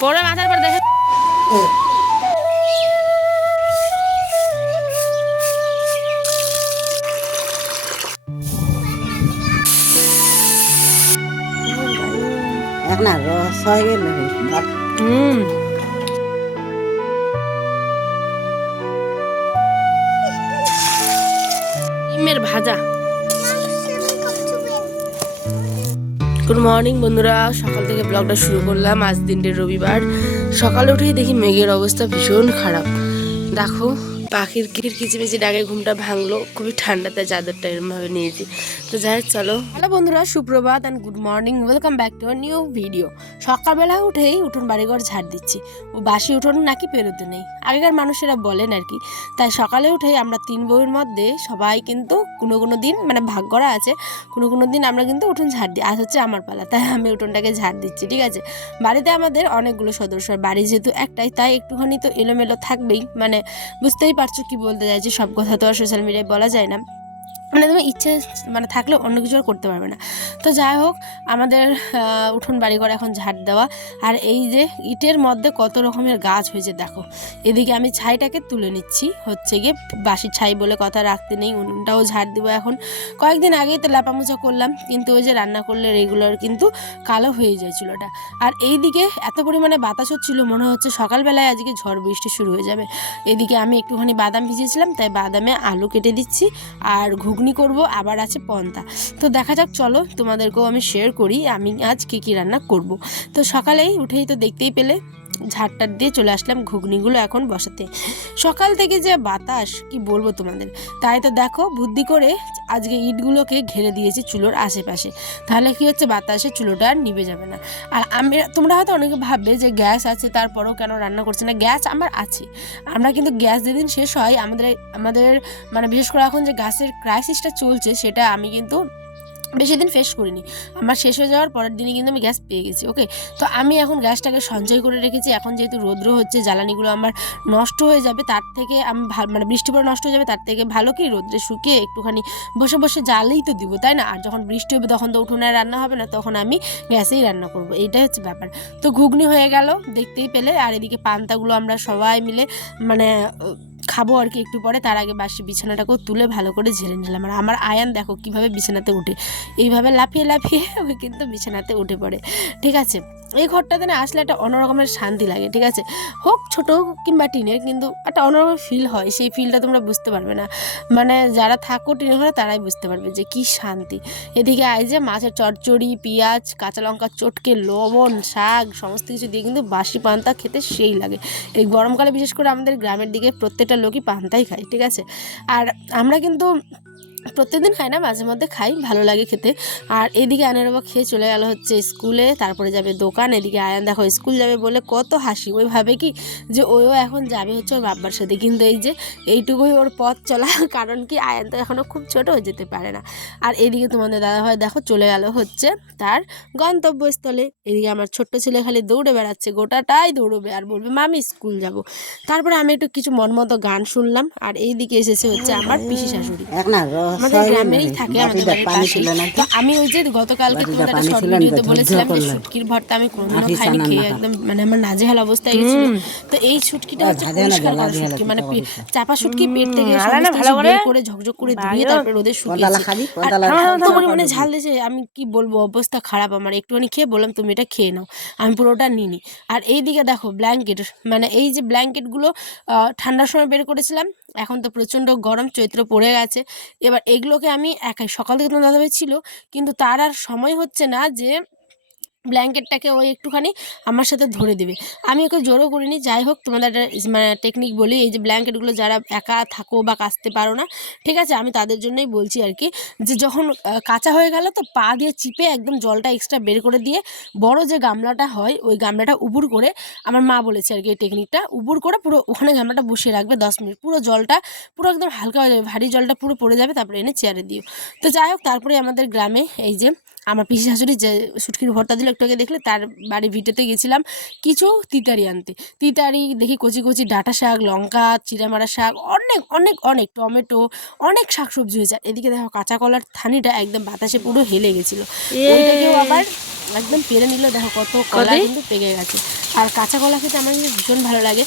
পরে মাথার পর দেখে এক না রস হয়ে গেল ডিমের ভাজা। গুড মর্নিং বন্ধুরা, সকাল থেকে ব্লগটা শুরু করলাম। আজ দিনটা রবিবার। সকালে উঠেই দেখি মেঘের অবস্থা ভীষণ খারাপ। দেখো পাখির কিচিমিচি ডাকে ঘুমটা ভাঙলো। খুবই ঠান্ডাতে চাদরটা এরমভাবে নিয়েছি। তো যাই হোক চলো। হ্যালো বন্ধুরা, সুপ্রভাত and good morning, welcome back to our new video. সকালবেলা উঠেই উঠোন বাড়িঘর ঝাড় দিচ্ছি। ও বাসি উঠোন নাকি পেরোতে নেই, আগেকার মানুষেরা বলেন আর কি। তাই সকালে উঠেই আমরা তিন বউয়ের মধ্যে সবাই কিন্তু কোনো দিন মানে ভাগ করা আছে, কোনো দিন আমরা কিন্তু উঠোন ঝাড় দিই। আজ হচ্ছে আমার পালা, তাই আমি উঠোনটাকে ঝাড় দিচ্ছি। ঠিক আছে, বাড়িতে আমাদের অনেকগুলো সদস্য, বাড়ি যেহেতু একটাই তাই একটুখানি তো এলোমেলো থাকবেই। মানে বুঝতেই পারছো কি বলতে চাইছি, সব কথা তো আর সোশ্যাল মিডিয়ায় বলা যায় না। মানে তুমি ইচ্ছে মানে থাকলে অন্য কিছু আর করতে পারবে না। তো যাই হোক, আমাদের উঠোন বাড়িঘর এখন ঝাড় দেওয়া। আর এই যে ইটের মধ্যে কত রকমের গাছ হয়েছে দেখো। এদিকে আমি ছাইটাকে তুলে নিচ্ছি, হচ্ছে গিয়ে বাসি ছাই বলে কথা রাখতে নেই। উনুনটাও ঝাড় দিব এখন। কয়েকদিন আগেই তো লাপামোচা করলাম, কিন্তু ওই যে রান্না করলে রেগুলার কিন্তু কালো হয়ে যায় চুলোটা। আর এইদিকে এত পরিমাণে বাতাস হচ্ছিল, মনে হচ্ছে সকালবেলায় আজকে ঝড় বৃষ্টি শুরু হয়ে যাবে। এদিকে আমি একটুখানি বাদাম ভিজিয়েছিলাম, তাই বাদামে আলু কেটে দিচ্ছি আর ঘুগনি করব, আবার আছে পন্তা। তো দেখা যাক, চলো তোমাদেরকেও আমি শেয়ার করি আমি আজ কী রান্না করব। তো সকালেই উঠেই তো দেখতেই পেলে ঝাড়টার দিয়ে চলে আসলাম ঘুগনিগুলো এখন বসাতে। সকাল থেকে যে বাতাস কি বলবো তোমাদের। তাই তো দেখো বুদ্ধি করে আজকে ইটগুলোকে ঘিরে দিয়েছি চুলোর আশেপাশে, তাহলে কি হচ্ছে বাতাসে চুলোটা আর নিভে যাবে না। আর তোমরা হয়তো অনেকে ভাববে যে গ্যাস আছে তারপরেও কেন রান্না করছে না। গ্যাস আমার আছে, আমরা কিন্তু গ্যাস যেদিন শেষ হয় আমাদের মানে বিশেষ করে এখন যে গ্যাসের ক্রাইসিসটা চলছে, সেটা আমি কিন্তু বেশি দিন ফেস করিনি। আমার শেষ হয়ে যাওয়ার পরের দিনই কিন্তু আমি গ্যাস পেয়ে গেছি। ওকে, তো আমি এখন গ্যাসটাকে সঞ্চয় করে রেখেছি। এখন যেহেতু রৌদ্র হচ্ছে, জ্বালানিগুলো আমার নষ্ট হয়ে যাবে, তার থেকে আমি মানে বৃষ্টি পরে নষ্ট হয়ে যাবে, তার থেকে ভালো কি রৌদ্রে শুকিয়ে একটুখানি বসে বসে জ্বালেই তো দিব, তাই না? আর যখন বৃষ্টি হবে তখন তো উঠোনে রান্না হবে না, তখন আমি গ্যাসেই রান্না করব, এইটাই হচ্ছে ব্যাপার। তো ঘুগনি হয়ে গেল দেখতেই পেলে। আর এদিকে পান্তাগুলো আমরা সবাই মিলে মানে খাবো আর কি একটু পরে। তার আগে বাসি বিছানাটাকেও তুলে ভালো করে ঝেড়ে নিলাম। আর আমার আয়ান দেখো কিভাবে বিছানাতে উঠে, এইভাবে লাফিয়ে লাফিয়ে ওই কিন্তু বিছানাতে উঠে পড়ে। ঠিক আছে, এই ঘরটাতে না আসলে একটা অন্যরকমের শান্তি লাগে। ঠিক আছে, হোক ছোটো কিংবা টিনের, কিন্তু একটা অন্যরকম ফিল হয়। সেই ফিলটা তোমরা বুঝতে পারবে না, মানে যারা থাকো টিনের ঘরে তারাই বুঝতে পারবে যে কি শান্তি। এদিকে আই যে মাছের চচ্চড়ি, পেঁয়াজ, কাঁচা লঙ্কা চটকে, লবণ, শাক সমস্ত কিছু দিয়ে কিন্তু বাসি পান্তা খেতে সেই লাগে। এই গরমকালে বিশেষ করে আমাদের গ্রামের দিকে প্রত্যেকটা লোকই পান্তাই খায়। ঠিক আছে, আর আমরা কিন্তু প্রত্যেকদিন খাই না, মাঝে মধ্যে খাই, ভালো লাগে খেতে। আর এদিকে আয়নের বাবা খেয়ে চলে গেল হচ্ছে স্কুলে, তারপরে যাবে দোকান। এদিকে আয়ান দেখো স্কুল যাবে বলে কত হাসি, ওই ভাবে কি যে ওও এখন যাবে হচ্ছে ওর বাবার সাথে। কিন্তু এই যে এইটুকুই ওর পথ চলা, কারণ কি আয়ান তো এখনও খুব ছোট, যেতে পারে না। আর এদিকে তোমাদের দাদাভাই দেখো চলে গেল হচ্ছে তার গন্তব্যস্থলে। এদিকে আমার ছোট্ট ছেলে খালি দৌড়ে বেড়াচ্ছে, গোটাটাই দৌড়বে আর বলবে মামি স্কুল যাব। তারপরে আমি একটু কিছু মনমতো গান শুনলাম। আর এইদিকে এসেছে হচ্ছে আমার পিসি শাশুড়ি, আমাদের গ্রামেরই থাকে, আমাদের বাড়ির পাশেই। তো আমি ওই যে গতকালকে তোমাদের একটা শর্ট ভিডিওতে বলেছিলাম যে শুটকির ভর্তা আমি কোনোদিনও খাইনি, খেয়ে একদম মানে আমার নাজেহাল অবস্থা হয়ে গেছিল। তো এই শুটকিটা হচ্ছে পরিষ্কার করা শুটকি, মানে চাপা শুটকি, পেট থেকে সমস্ত কিছু বের করে ঝকঝক করে ধুয়ে তারপরে রোদে শুকিয়েছি। এত পরিমাণে ঝাল দিয়েছে, আমি কি বলবো, অবস্থা খারাপ আমার। একটুখানি খেয়ে বললাম তুমি এটা খেয়ে নাও, আমি পুরোটা নিইনি। আর এইদিকে দেখো ব্ল্যাঙ্কেট, মানে এই যে ব্ল্যাঙ্কেটগুলো ঠান্ডার সময় বের করেছিলাম, এখন তো প্রচণ্ড গরম, চৈত্র পড়ে গেছে। এবার এগুলোকে আমি একাই, সকাল থেকে তো দাদাভাই ছিল, কিন্তু তার আর সময় হচ্ছে না যে ব্ল্যাঙ্কেটটাকে ওই একটুখানি আমার সাথে ধরে দেবে। আমি ওকে জোরও করিনি। যাই হোক, তোমাদের একটা মানে টেকনিক বলি, এই যে ব্ল্যাঙ্কেটগুলো যারা একা থাকো বা কাচতে পারো না, ঠিক আছে, আমি তাদের জন্যই বলছি আর কি, যে যখন কাঁচা হয়ে গেল তো পা দিয়ে চিপে একদম জলটা এক্সট্রা বের করে দিয়ে বড় যে গামলাটা হয় ওই গামলাটা উবুর করে, আমার মা বলেছে আর কি এই টেকনিকটা, উবুর করে পুরো ওখানে গামলাটা বসিয়ে রাখবে 10 মিনিট, পুরো জলটা পুরো একদম হালকা হয়ে যাবে, ভারী জলটা পুরো পড়ে যাবে, তারপরে এনে চেয়ারে দিও। তো যাই হোক, তারপরে আমাদের গ্রামে এই যে আমার পিসি শাশুড়ি যে শুটকির ভর্তা দিল একটু আগে দেখলে, তার বাড়ি ভিটেতে গেছিলাম কিছু তিতারি আনতে। তিতারি দেখি কচি কচি ডাঁটা শাক, লঙ্কা, চিড়ামারা শাক, অনেক অনেক অনেক টমেটো, অনেক শাকসবজি হয়েছে। এদিকে দেখো কাঁচা কলার থানিটা একদম বাতাসে পুরো হেলে গেছিলো, ওইটাকেও আবার একদম পেরে নিল। দেখো কত কলা কিন্তু পেকে গেছে। আর কাঁচা কলা খেতে আমার কিন্তু ভীষণ ভালো লাগে।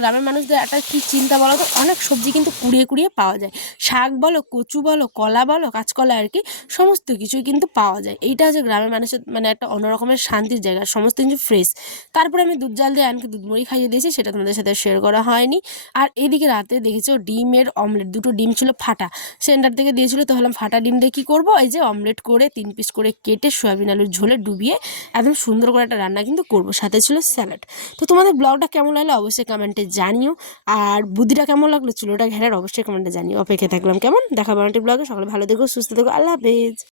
গ্রামের মানুষদের একটা কি চিন্তা বলো তো, অনেক সবজি কিন্তু কুড়িয়ে কুড়িয়ে পাওয়া যায়। শাক বলো, কচু বলো, কলা বলো, কাঁচকলা আর কি, সমস্ত কিছুই কিন্তু পাওয়া যায়। এইটা হচ্ছে গ্রামের মানুষের মানে একটা অন্যরকমের শান্তির জায়গা, সমস্ত কিছু ফ্রেশ। তারপরে আমি দুধ জাল দিয়ে আনকে দুধ মুড়ি খাইয়ে দিয়েছি, সেটা তোমাদের সাথে শেয়ার করা হয়নি। আর এদিকে রাতে দেখেছো ডিমের অমলেট, দুটো ডিম ছিল ফাটা, সেন্টার থেকে দিয়েছিল, তো হলাম ফাটা ডিম দিয়ে কী করবো, এই যে অমলেট করে 3 পিস করে কেটে সয়াবিন আলুর ঝোলে ডুবিয়ে একদম সুন্দর করে একটা রান্না কিন্তু করবো, সাথে ছিল স্যালাড। তো তোমাদের ব্লগটা কেমন লাগলো অবশ্যই কমেন্টে জানিও, আর বুদ্ধিটা কেমন লাগলো চুলোটা ঘেরার অবশ্যই কমেন্টে জানিও। অপেক্ষা থাকলাম, কেমন দেখা বানাটি ব্লগে। সকলে ভালো থেকো, সুস্থ থেকো, আল্লাহ হাফেজ।